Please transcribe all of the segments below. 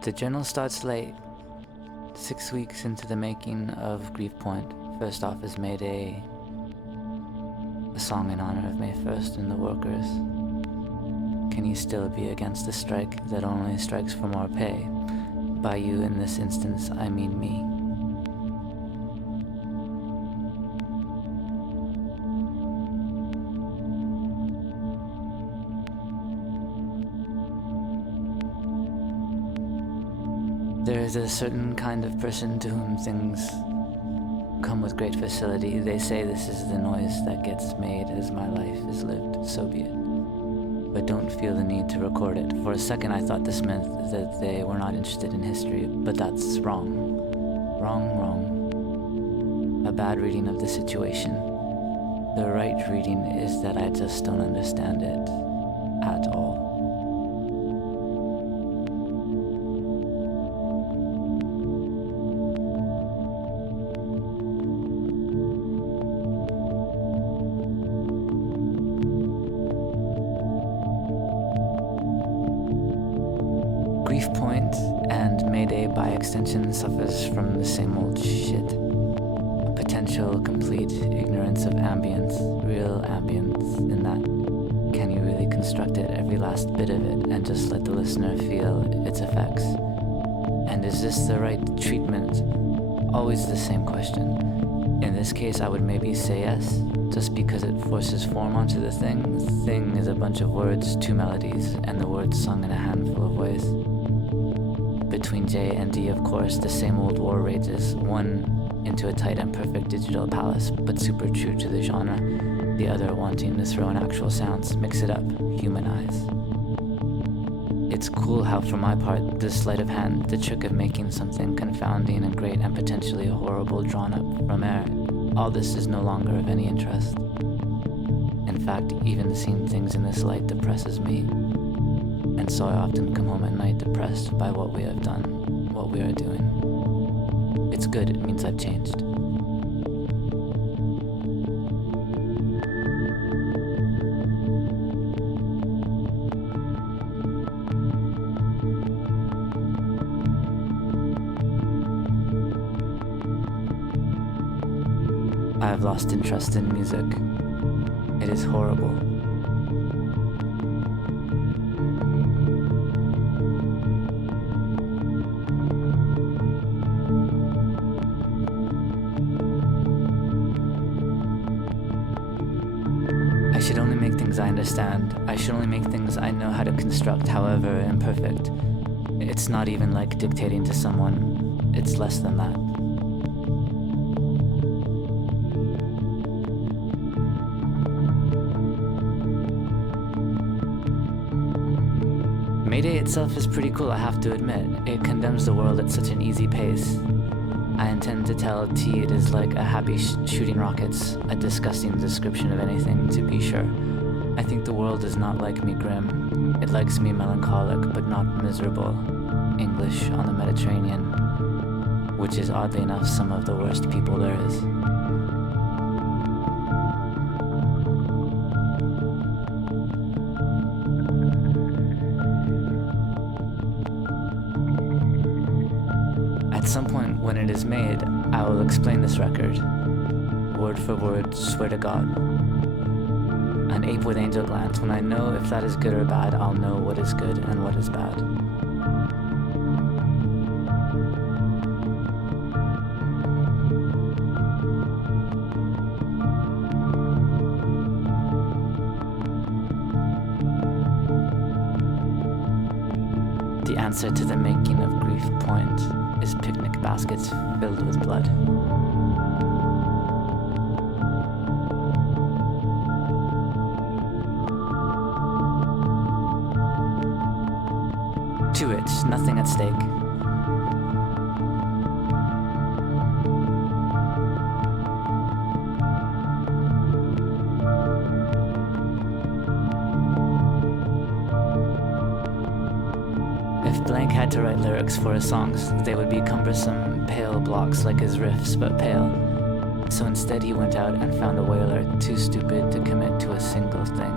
The journal starts late, 6 weeks into the making of Grief Point. First off is Mayday, a song in honor of May 1st and the workers. Can you still be against a strike that only strikes for more pay? By you in this instance, I mean me. There is a certain kind of person to whom things come with great facility. They say this is the noise that gets made as my life is lived, so be it. But don't feel the need to record it. For a second I thought this meant that they were not interested in history, but that's wrong. Wrong. A bad reading of the situation. The right reading is that I just don't understand it at all. Grief Point and Mayday by extension suffers from the same old shit. A potential complete ignorance of ambience, real ambience in that. Can you really construct it, every last bit of it, and just let the listener feel its effects? And is this the right treatment? Always the same question. In this case I would maybe say yes, just because it forces form onto the thing. The thing is a bunch of words, 2 melodies, and the words sung in a handful of ways. Between J and D, of course, the same old war rages, one into a tight and perfect digital palace, but super true to the genre, the other wanting to throw in actual sounds, mix it up, humanize. It's cool how, for my part, the sleight of hand, the trick of making something confounding and great and potentially horrible drawn up from air, all this is no longer of any interest. In fact, even seeing things in this light depresses me. And so I often come home at night depressed by what we have done, what we are doing. It's good, it means I've changed. I have lost interest in music. It is horrible. I should only make things I understand. I should only make things I know how to construct, however imperfect. It's not even like dictating to someone. It's less than that. Mayday itself is pretty cool, I have to admit. It condemns the world at such an easy pace. I intend to tell T it is like a happy shooting rockets, a disgusting description of anything, to be sure. I think the world is not like me grim. It likes me melancholic, but not miserable. English on the Mediterranean, which is oddly enough some of the worst people there is. At some point when it is made, I will explain this record, word for word, swear to God. An ape with angel glands. When I know if that is good or bad, I'll know what is good and what is bad. The answer to the making of Grief Point is picnic baskets filled with blood. To it, nothing at stake. If Blank had to write lyrics for his songs, they would be cumbersome, pale blocks like his riffs, but pale. So instead he went out and found a whaler too stupid to commit to a single thing.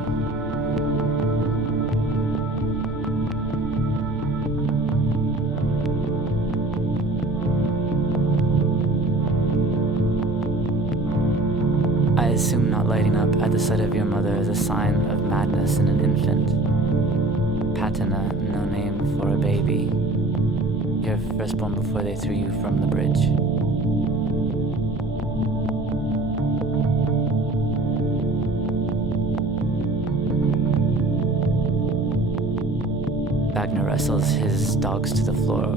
the sight of your mother is a sign of madness in an infant. Patina, no name for a baby. Your firstborn before they threw you from the bridge. Wagner wrestles his dogs to the floor.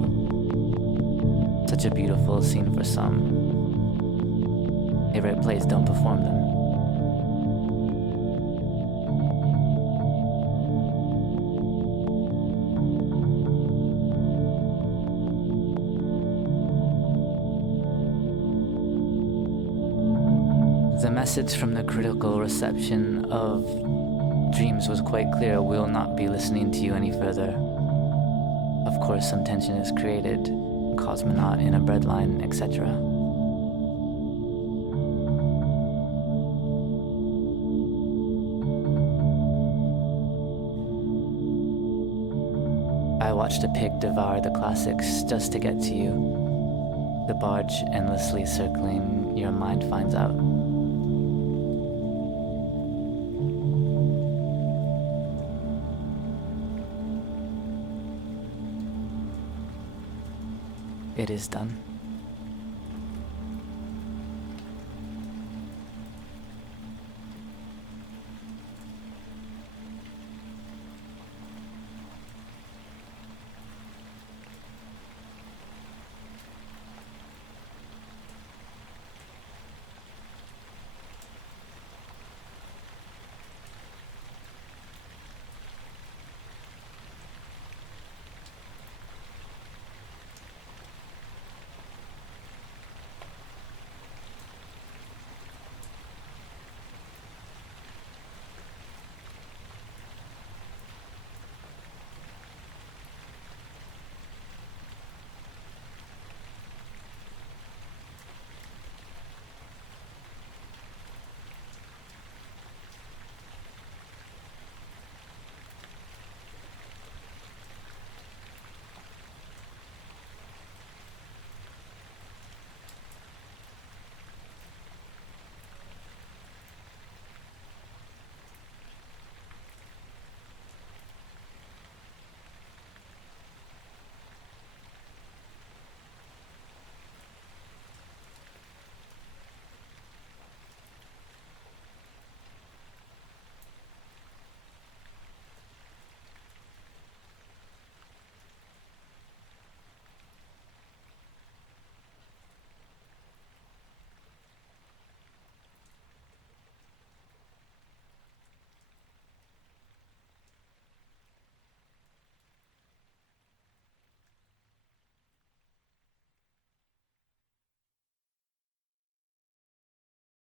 Such a beautiful scene for some. They write plays, don't perform them. The message from the critical reception of Dreams was quite clear. We'll not be listening to you any further. Of course, some tension is created. Cosmonaut in a breadline, etc. I watched a pig devour the classics just to get to you. The barge endlessly circling, your mind finds out. It is done.